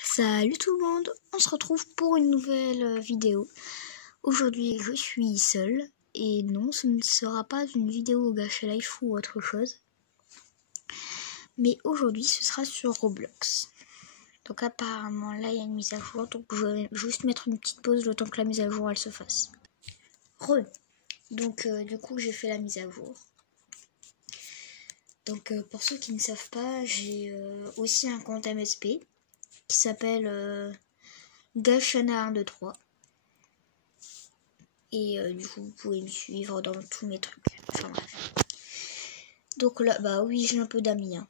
Salut tout le monde, on se retrouve pour une nouvelle vidéo. Aujourd'hui je suis seule et non, ce ne sera pas une vidéo Gacha Life ou autre chose. Mais aujourd'hui ce sera sur Roblox. Donc apparemment là il y a une mise à jour, donc je vais juste mettre une petite pause le temps que la mise à jour elle se fasse. Donc du coup j'ai fait la mise à jour. Donc pour ceux qui ne savent pas, j'ai aussi un compte MSP qui s'appelle Gachana123. Et du coup vous pouvez me suivre dans tous mes trucs. Enfin bref. Donc là, bah oui, j'ai un peu d'amis. Hein.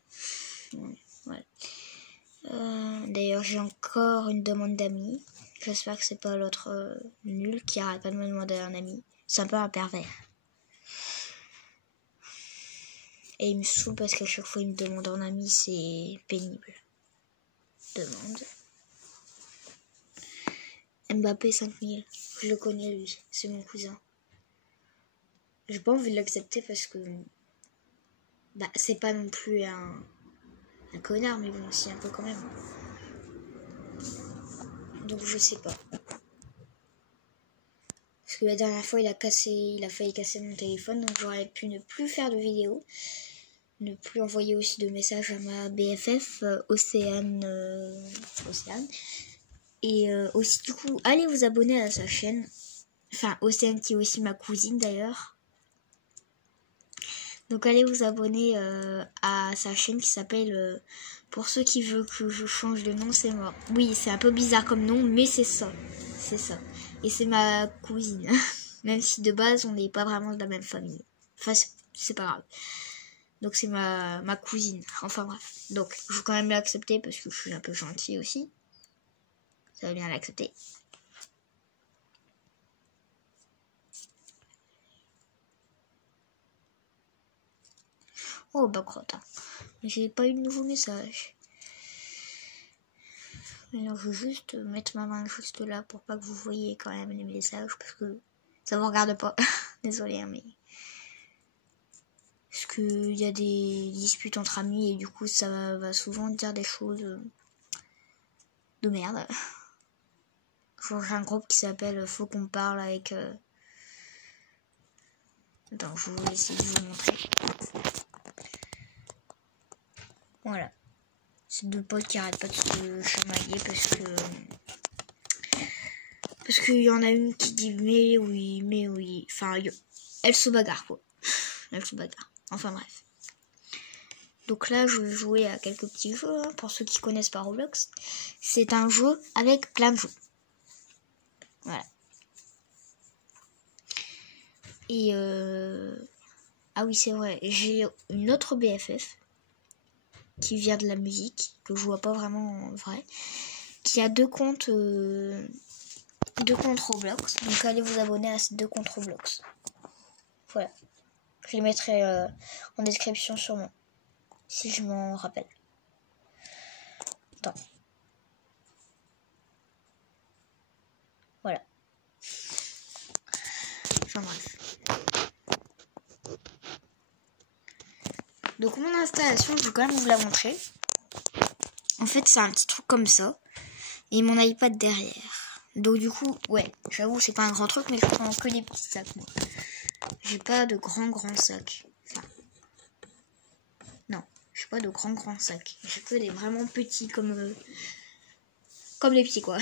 Ouais. D'ailleurs j'ai encore une demande d'amis. J'espère que c'est pas l'autre nul qui arrête pas de me demander un ami. C'est un peu un pervers. Et il me saoule parce qu'à chaque fois il me demande un ami, c'est pénible. Demande. Mbappé 5000. Je le connais lui, c'est mon cousin. J'ai pas envie de l'accepter parce que bah c'est pas non plus un connard, mais bon, aussi un peu quand même. Donc je sais pas. Parce que la dernière fois il a failli casser mon téléphone, donc j'aurais pu ne plus faire de vidéos. Ne plus envoyer aussi de messages à ma BFF, Océane. Et aussi du coup, allez vous abonner à sa chaîne. Enfin, Océane qui est aussi ma cousine d'ailleurs. Donc allez vous abonner à sa chaîne qui s'appelle pour ceux qui veulent que je change de nom, c'est moi. Oui, c'est un peu bizarre comme nom, mais c'est ça. C'est ça. Et c'est ma cousine. Même si de base on n'est pas vraiment de la même famille. Enfin, c'est pas grave. Donc c'est ma cousine. Enfin bref. Donc je veux quand même l'accepter parce que je suis un peu gentille aussi. Ça va bien l'accepter. Oh bah crotte. J'ai pas eu de nouveau message. Alors je vais juste mettre ma main juste là pour pas que vous voyez quand même les messages parce que ça vous regarde pas. Désolée mais parce que il y a des disputes entre amis et du coup ça va souvent dire des choses de merde. J'ai un groupe qui s'appelle Faut qu'on parle avec Attends, je vais essayer de vous montrer. Voilà. C'est deux potes qui arrêtent pas de se chamailler parce qu'il y en a une qui dit mais oui. Enfin, elle se bagarre quoi. Elle se bagarre. Enfin bref. Donc là, je vais jouer à quelques petits jeux, hein, pour ceux qui connaissent pas Roblox. C'est un jeu avec plein de jeux. Voilà. Et ah oui, c'est vrai, j'ai une autre BFF qui vient de la musique, que je vois pas vraiment en vrai, qui a deux comptes Roblox. Donc allez vous abonner à ces deux comptes Roblox. Voilà. Je les mettrai en description sûrement, si je m'en rappelle. Attends. Voilà. Enfin bref. Donc mon installation, je vais quand même vous la montrer. En fait, c'est un petit truc comme ça. Et mon iPad derrière. Donc du coup, ouais, j'avoue, c'est pas un grand truc, mais je prends que des petits sacs, moi. J'ai pas de grands sacs. Enfin, non, j'ai pas de grands sacs. J'ai que des vraiment petits comme les petits, quoi.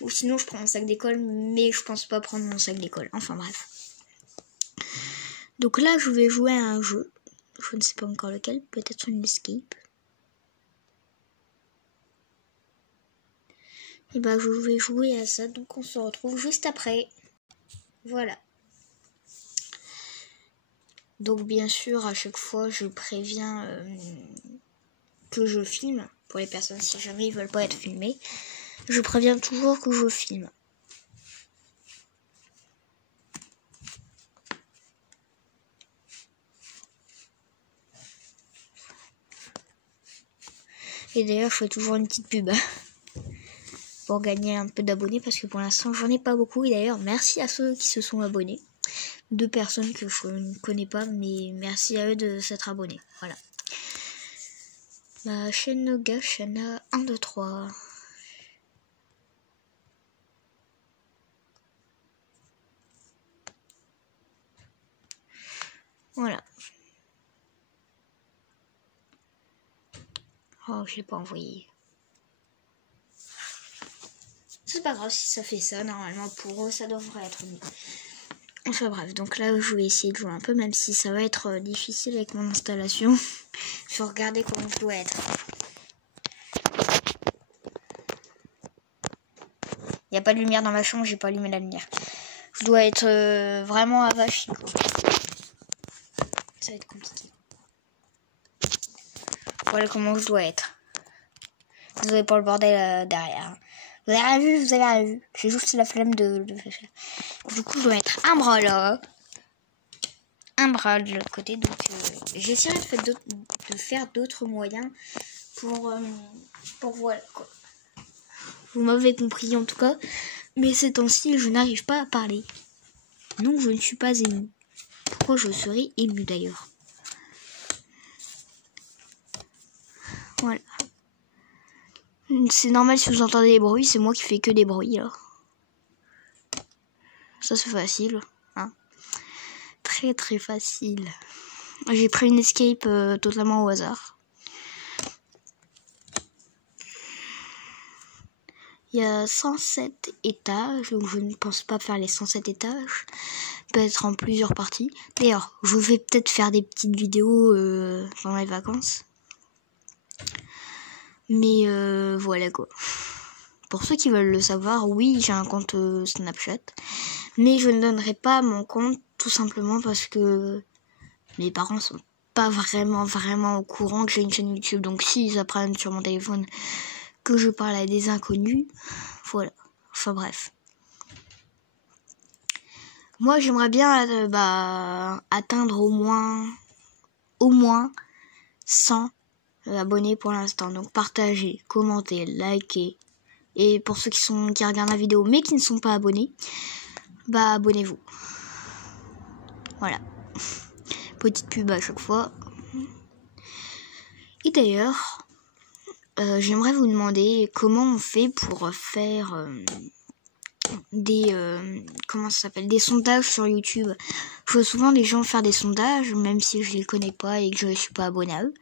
Ou sinon, je prends mon sac d'école, mais je pense pas prendre mon sac d'école. Enfin bref. Donc là, je vais jouer à un jeu. Je ne sais pas encore lequel, peut-être une escape. Et bah je vais jouer à ça, donc on se retrouve juste après. Voilà. Donc bien sûr, à chaque fois, je préviens que je filme. Pour les personnes, si jamais ils veulent pas être filmés, je préviens toujours que je filme. Et d'ailleurs, je fais toujours une petite pub pour gagner un peu d'abonnés parce que pour l'instant, j'en ai pas beaucoup. Et d'ailleurs, merci à ceux qui se sont abonnés. 2 personnes que je ne connais pas, mais merci à eux de s'être abonnés. Voilà. Ma chaîne Gachana 1, 2, 3. Voilà. Oh, je l'ai pas envoyé. C'est pas grave si ça fait ça. Normalement, pour eux, ça devrait être mieux. Enfin bref, donc là, je vais essayer de jouer un peu, même si ça va être difficile avec mon installation. Je vais regarder comment je dois être. Il n'y a pas de lumière dans ma chambre, j'ai pas allumé la lumière. Je dois être vraiment avachi, quoi. Ça va être compliqué. Voilà comment je dois être. Désolé pour le bordel derrière. Vous avez rien vu, vous avez rien vu. J'ai juste la flemme de faire. Du coup, je dois mettre un bras là. Un bras de l'autre côté. Donc, j'essaierai de faire d'autres moyens pour voilà quoi. Vous m'avez compris en tout cas. Mais ces temps-ci, je n'arrive pas à parler. Non, je ne suis pas émue. Pourquoi je serais émue d'ailleurs? Voilà. C'est normal si vous entendez des bruits, c'est moi qui fais que des bruits là. Ça c'est facile, hein. Très très facile. J'ai pris une escape totalement au hasard. Il y a 107 étages, donc je ne pense pas faire les 107 étages. Peut-être en plusieurs parties. D'ailleurs, je vais peut-être faire des petites vidéos pendant les vacances. Mais voilà quoi. Pour ceux qui veulent le savoir, oui, j'ai un compte Snapchat. Mais je ne donnerai pas mon compte tout simplement parce que mes parents sont pas vraiment au courant que j'ai une chaîne YouTube. Donc s'ils apprennent sur mon téléphone que je parle à des inconnus, voilà. Enfin bref. Moi j'aimerais bien atteindre au moins 100 abonnés pour l'instant. Donc partagez, commentez, likez. Et pour ceux qui regardent la vidéo mais qui ne sont pas abonnés, abonnez-vous. Voilà. Petite pub à chaque fois. Et d'ailleurs, j'aimerais vous demander comment on fait pour faire des sondages sur YouTube. Je vois souvent des gens faire des sondages, même si je les connais pas et que je ne suis pas abonné à eux.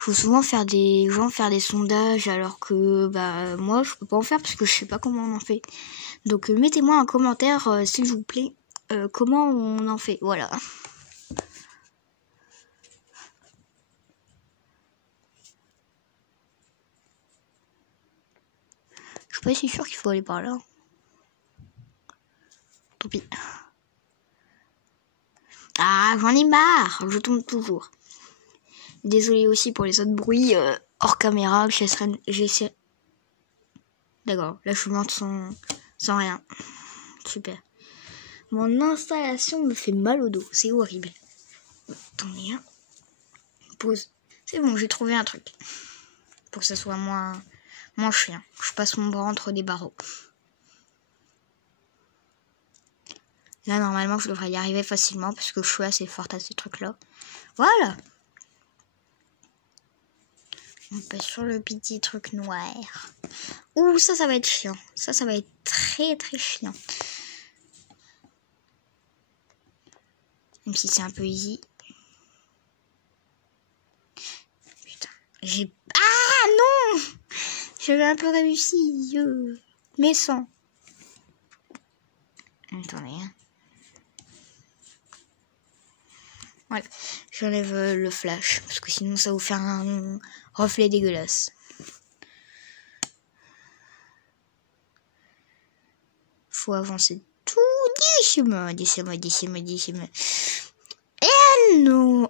Je vois souvent des gens faire des sondages alors que moi je peux pas en faire parce que je sais pas comment on en fait. Donc mettez-moi un commentaire s'il vous plaît comment on en fait. Voilà. Je suis pas si sûr qu'il faut aller par là. Tant pis. Ah, j'en ai marre. Je tombe toujours. Désolé aussi pour les autres bruits hors caméra. J'essaie. D'accord, là je monte sans rien. Super. Mon installation me fait mal au dos. C'est horrible. Attendez, hein. Pause. C'est bon, j'ai trouvé un truc. Pour que ça soit moins chiant. Je passe mon bras entre des barreaux. Là, normalement, je devrais y arriver facilement parce que je suis assez forte à ces trucs-là. Voilà. On passe sur le petit truc noir. Ouh, ça va être chiant. Ça va être très très chiant. Même si c'est un peu easy. Putain. Ah non! J'avais un peu réussi. Mais sans. Attendez, hein. Voilà. J'enlève le flash. Parce que sinon ça va vous faire un reflet dégueulasse. Faut avancer tout doucement. Et non!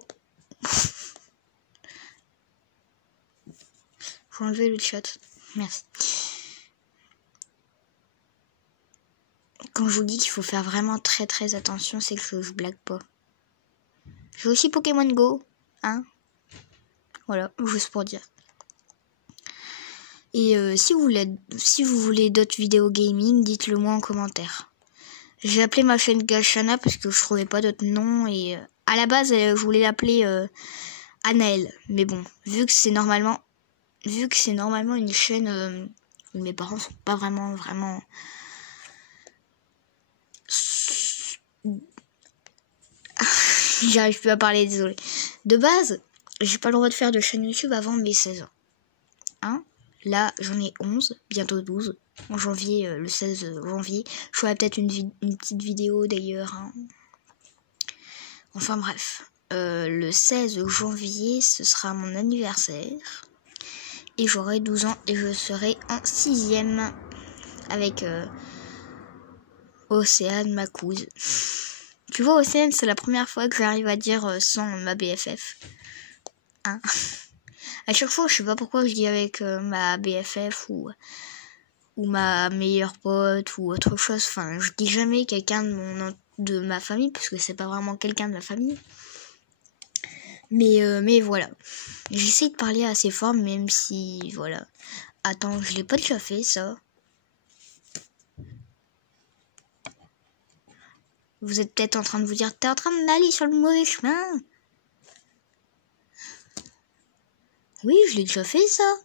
Faut enlever le chat. Merci. Quand je vous dis qu'il faut faire vraiment très très attention, c'est que je blague pas. J'ai aussi Pokémon Go, hein. Voilà, juste pour dire. Et si vous voulez d'autres vidéos gaming, dites-le moi en commentaire. J'ai appelé ma chaîne Gashana parce que je trouvais pas d'autres noms et à la base je voulais l'appeler Anaël, mais bon, vu que c'est normalement une chaîne où mes parents sont pas vraiment J'arrive plus à parler, désolé. De base, j'ai pas le droit de faire de chaîne YouTube avant mes 16 ans. Hein? Là, j'en ai 11, bientôt 12. En janvier, le 16 janvier. Je ferai peut-être une petite vidéo d'ailleurs. Hein. Enfin bref. Le 16 janvier, ce sera mon anniversaire. Et j'aurai 12 ans et je serai en 6ème avec Océane, ma couse. Tu vois, Océane, c'est la première fois que j'arrive à dire sans ma BFF. Hein? À chaque fois, je sais pas pourquoi je dis avec ma BFF ou ma meilleure pote ou autre chose. Enfin, je dis jamais quelqu'un de ma famille, parce que c'est pas vraiment quelqu'un de ma famille. Mais voilà. J'essaie de parler assez fort, même si, voilà. Attends, je l'ai pas déjà fait, ça. Vous êtes peut-être en train de vous dire, t'es en train d'aller sur le mauvais chemin. Oui, je l'ai déjà fait, ça.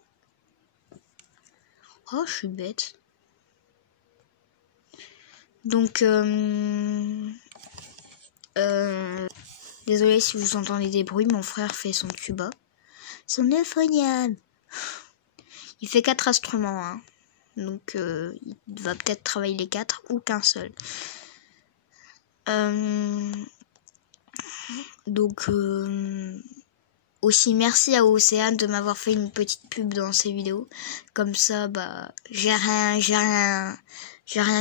Oh, je suis bête. Donc, désolé si vous entendez des bruits, mon frère fait son tuba. Son euphonium. Il fait 4 instruments, hein. Donc, il va peut-être travailler les 4 ou qu'un seul. Donc, aussi merci à Océane de m'avoir fait une petite pub dans ses vidéos. Comme ça, bah, j'ai rien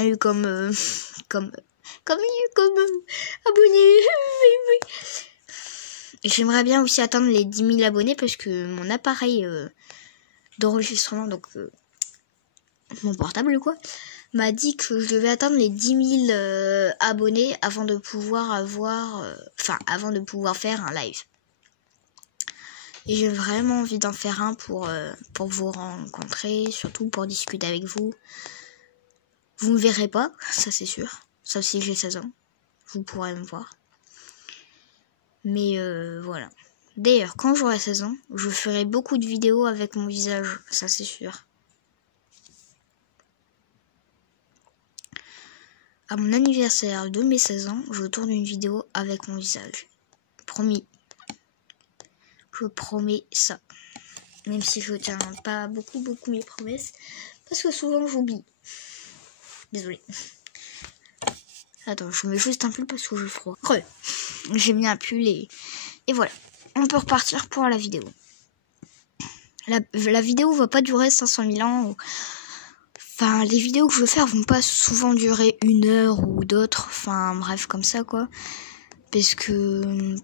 eu comme abonné. J'aimerais bien aussi atteindre les 10 000 abonnés parce que mon appareil d'enregistrement, donc mon portable quoi, m'a dit que je devais atteindre les 10 000 abonnés avant de pouvoir avant de pouvoir faire un live. Et j'ai vraiment envie d'en faire un pour vous rencontrer, surtout pour discuter avec vous. Vous me verrez pas, ça c'est sûr, sauf si j'ai 16 ans, vous pourrez me voir. Mais voilà. D'ailleurs, quand j'aurai 16 ans, je ferai beaucoup de vidéos avec mon visage, ça c'est sûr. À mon anniversaire de mes 16 ans, je tourne une vidéo avec mon visage. Promis. Je promets ça. Même si je tiens pas beaucoup mes promesses. Parce que souvent j'oublie. Désolée. Attends, je mets juste un pull parce que j'ai froid. J'ai mis un pull et voilà. On peut repartir pour la vidéo. La vidéo va pas durer 500 000 ans. Enfin, les vidéos que je veux faire vont pas souvent durer 1 heure ou d'autres. Enfin, bref, comme ça, quoi. Parce que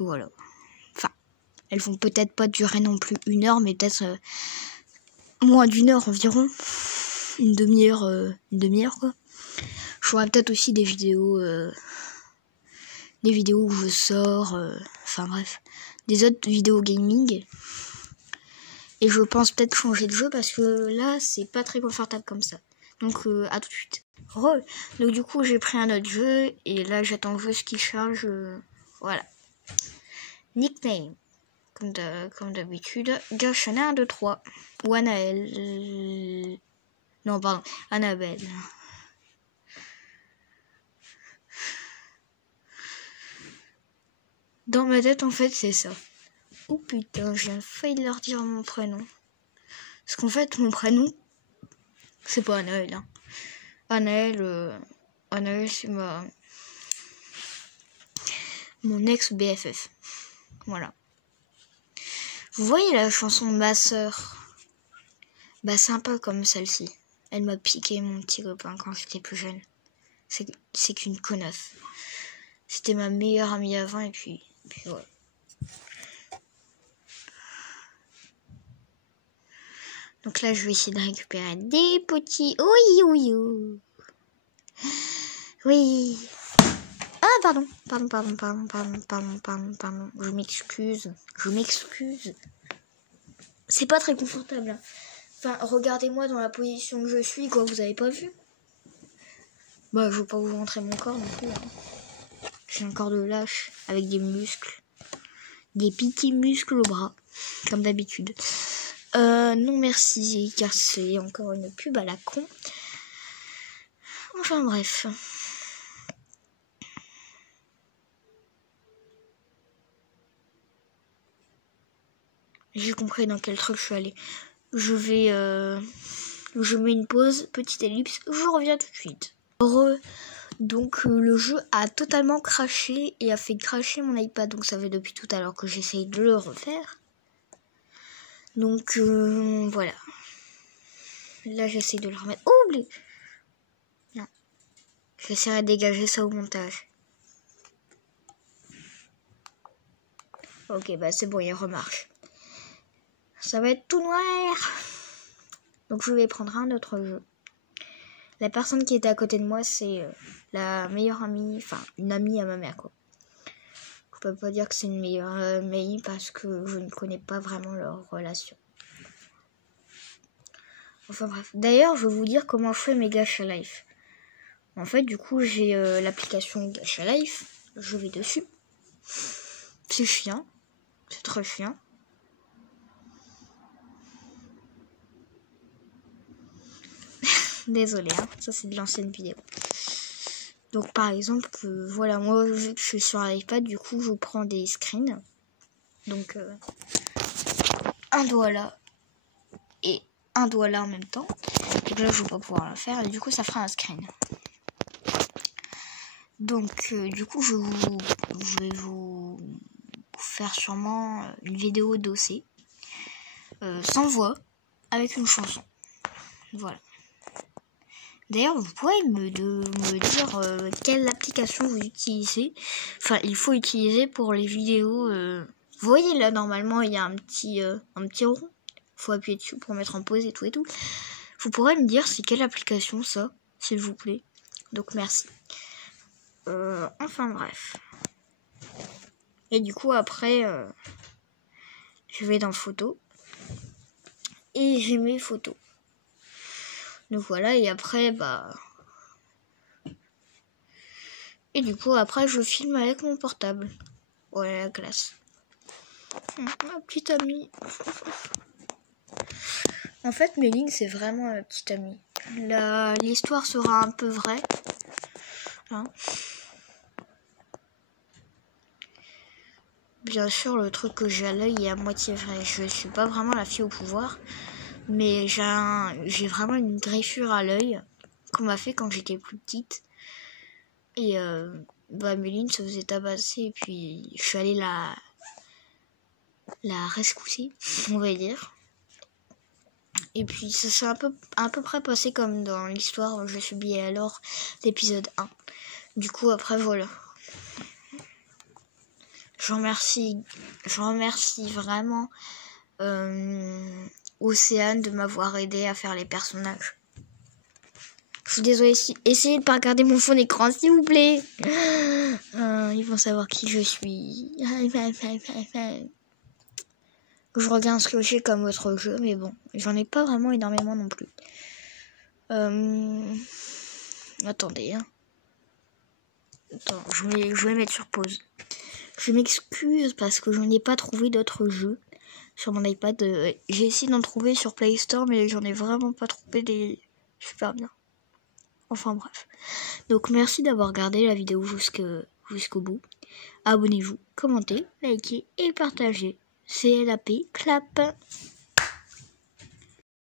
voilà. Enfin, elles vont peut-être pas durer non plus 1 heure, mais peut-être moins d'1 heure environ. Une demi-heure, quoi. Je ferai peut-être aussi des vidéos où je sors. Enfin, bref. Des autres vidéos gaming. Et je pense peut-être changer de jeu parce que là, c'est pas très confortable comme ça. Donc, à tout de suite. Donc, du coup, j'ai pris un autre jeu. Et là, j'attends juste qu'il charge. Voilà. Nickname. Comme d'habitude. Josh, 1, 2, 3. Ou Anaël. Non, pardon. Annabelle. Dans ma tête, en fait, c'est ça. Oh putain, j'ai failli leur dire mon prénom. Parce qu'en fait, mon prénom, c'est pas Anaël. Hein. Anaël, c'est mon ex-BFF. Voilà. Vous voyez la chanson de ma sœur? Bah, c'est un peu comme celle-ci. Elle m'a piqué mon petit copain quand j'étais plus jeune. C'est qu'une connasse. C'était ma meilleure amie avant et puis voilà. Donc là, je vais essayer de récupérer des petits... Oui. Ah, pardon. Je m'excuse. C'est pas très confortable. Hein. Enfin, regardez-moi dans la position que je suis, quoi. Vous avez pas vu? Bah, je veux pas vous montrer mon corps non plus. Hein. J'ai un corps de lâche avec des muscles. Des petits muscles au bras. Comme d'habitude. Non merci, car c'est encore une pub à la con. Enfin bref. J'ai compris dans quel truc je suis allée. Je mets une pause, petite ellipse, je reviens tout de suite. Donc le jeu a totalement craché et a fait cracher mon iPad. Donc ça fait depuis tout à l'heure que j'essaye de le refaire. Donc voilà. Là j'essaye de le remettre. Oh, non. J'essaierai de dégager ça au montage. Ok, bah c'est bon, il remarche. Ça va être tout noir. Donc je vais prendre un autre jeu. La personne qui était à côté de moi, c'est la meilleure amie, enfin une amie à ma mère, quoi. Je peux pas dire que c'est une meilleure amie parce que je ne connais pas vraiment leur relation. Enfin bref. D'ailleurs, je vais vous dire comment je fais mes Gacha Life. En fait, du coup, j'ai l'application Gacha Life. Je vais dessus. C'est chiant. C'est très chiant. Désolée, hein, ça c'est de l'ancienne vidéo. Donc par exemple, voilà, moi vu que je suis sur l'iPad, du coup je prends des screens. Donc un doigt là et un doigt là en même temps. Et là je vais pas pouvoir le faire et du coup ça fera un screen. Donc du coup je vais vous faire sûrement une vidéo d'OC sans voix avec une chanson. Voilà. D'ailleurs, vous pouvez me dire quelle application vous utilisez. Enfin, il faut utiliser pour les vidéos. Vous voyez là, normalement, il y a un petit rond. Il faut appuyer dessus pour mettre en pause et tout et tout. Vous pourrez me dire c'est quelle application ça, s'il vous plaît. Donc, merci. Enfin, bref. Et du coup, après, je vais dans photos. Et j'ai mes photos. Donc voilà, et après, bah... Et du coup, après, je filme avec mon portable. Ouais, la classe. Ma petite amie. En fait, Méline, c'est vraiment ma petite amie. L'histoire sera un peu vraie. Hein. Bien sûr, le truc que j'ai à l'œil est à moitié vrai. Je suis pas vraiment la fille au pouvoir. Mais j'ai vraiment une griffure à l'œil qu'on m'a fait quand j'étais plus petite. Et Méline se faisait tabasser et puis je suis allée la rescousser, on va dire. Et puis ça s'est à peu près passé comme dans l'histoire où je subis alors l'épisode 1. Du coup après voilà. Je remercie vraiment Océane de m'avoir aidé à faire les personnages. Je suis désolée, essayez de pas regarder mon fond d'écran, s'il vous plaît. Ils vont savoir qui je suis. Je regarde ce que j'ai comme autre jeu, mais bon, j'en ai pas vraiment énormément non plus. Attendez, hein. Attends, je vais mettre sur pause. Je m'excuse parce que je n'ai pas trouvé d'autres jeux sur mon iPad. J'ai essayé d'en trouver sur Play Store, mais j'en ai vraiment pas trouvé des super bien. Enfin bref. Donc merci d'avoir regardé la vidéo jusqu'au bout. Abonnez-vous, commentez, likez et partagez. CLAP, clap.